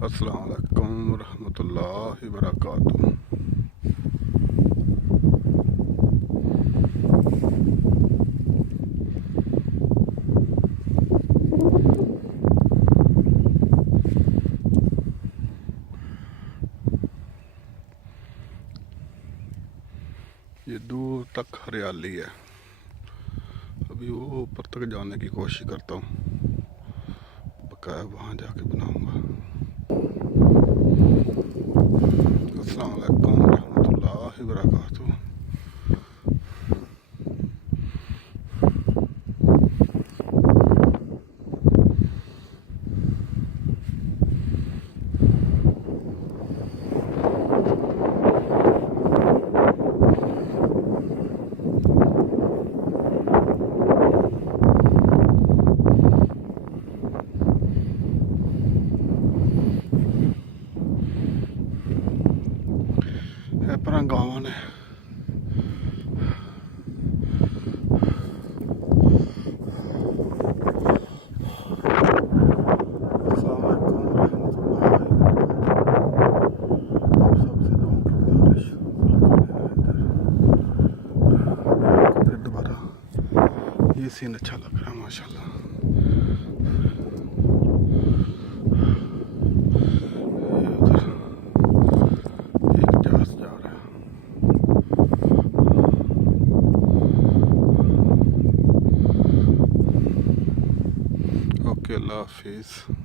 अस्सलाम वालेकुम रहमतुल्लाहि वबरकातुहू। ये दूर तक हरियाली है। अभी वो ऊपर तक जाने की कोशिश करता हूँ, बकाया वहाँ जाके बनाऊँगा। अस्सलाम वालेकुम रहमतुल्लाहि वबरकातुहू। पर गाँव ने दोबारा ये सीन अच्छा लग रहा है माशाल्लाह। ओके, अल्लाह हाफिज़।